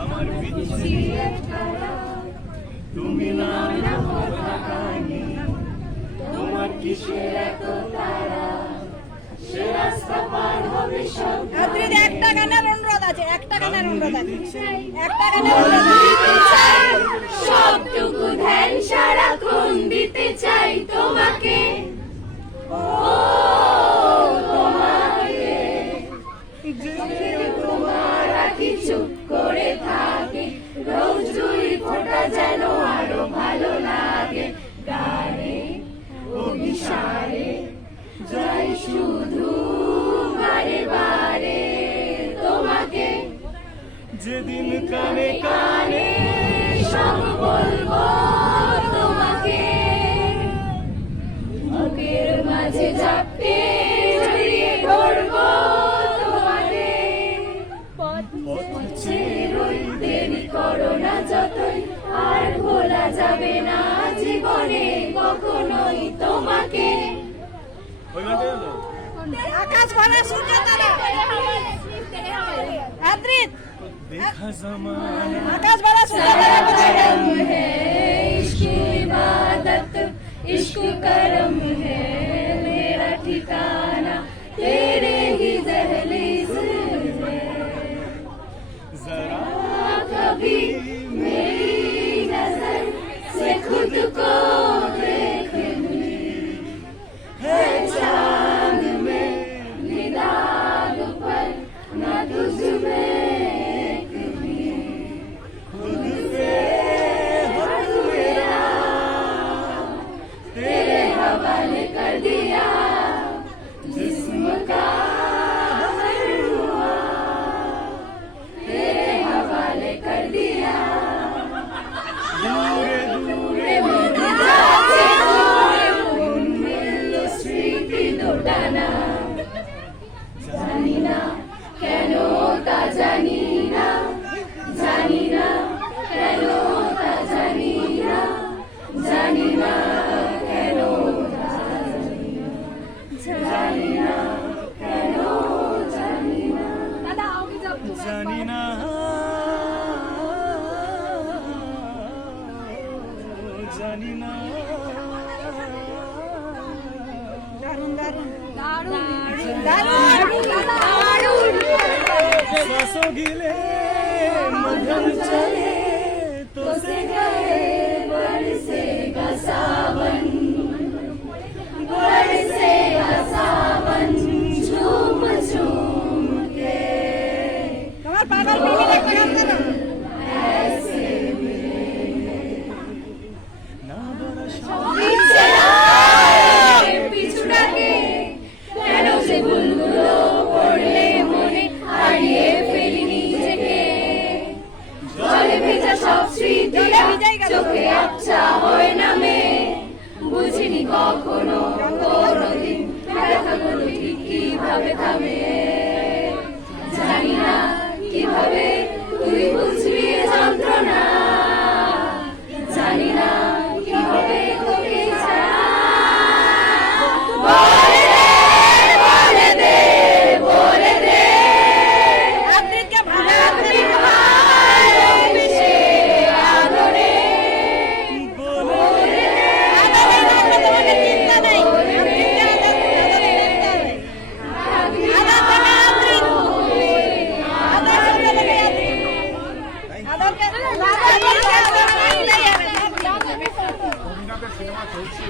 আমার বিচ্ছিন্ন তুমি না তোমার কিসের এত তারা সে রাস্তা পার হবে সব। একটা গানের অনুরোধ আছে, একটা গানের অনুরোধ আছে, একটা গানের অনুরোধ চাই সবটুকু ধ্যান সারাক্ষণ দিতে চাই তোমাকে, ও তোমাকে তোমার আখি চুপ করে থাকে, রোজ দুই ফোঁটা যেন আরো ভালো লাগে, গানে অভিসারে যাই শুধু বারে বারে তোমাকে, যেদিন কানে কানে সব বলবো তোমাকে, বুকের মাঝে চাপতে জড়িয়ে ধরবো তোমাকে, পথ রই দেরি করো না যতই, আর ভোলা যাবে না জীবনে কখনোই তোমাকে। আকাশ ভরা সূর্য তারা আদ্রিত দেখা জমানা আকাশ ভরা সূর্য তারা करम है इश्क इबादत, इश्क करम है मेरा ठिकाना, तेरे ही दहलीज है, जरा कभी मेरी नजर से खुद को देखनी है, चांद में निदाग पर न तुझ में कर दिया जिस्म का हर हुआ, तेरे हवाले कर दिया, दूरे दूरे मुझे जाते हुए उनमें स्मृति दौड़ाना, जानी ना কেনো তা জানি না, জানি না কেনো তা জানি না, জানি না কেনো জানি না কেন জানি না, দাদা আগে যাও জানি না জানি না দারুণ দারুণ দারুণ দারুণ দারুণ শ্বাসো গিলে মধুর চলে तो से गए बरसेगा सावन, बरसेगा सावन झूम झूम के, তোমার পাগল মিমি একটা গান গাও ऐसे না বরস पीछे आए পিছু ডাকে, কেন সে ভুলগুলো পড়লে মনে হারিয়ে ফেলি নিজেকে, জলে ভেজা সব স্মৃতি চোখে আবছা হয়ে নামে, বুঝিনি কখনো কোনোদিন ব্যথাগুলো ঠিক কিভাবে থামে, জানি না কিভাবে তুই বুঝবি এ যন্ত্রণা, জানি না কিভাবে তোকে ছাড়া, বলে দে বলে দে আদ্রিতকে ভালো আপনি ভালোবেসে আদরে, বলে দে তোমাকে চিন্তা নাই আদ্রিতকে আদর চিন্তা নাই আদর থেকে আদ্রিত আদর থেকে আদ্রিত আদরকে সিনেমা চলছে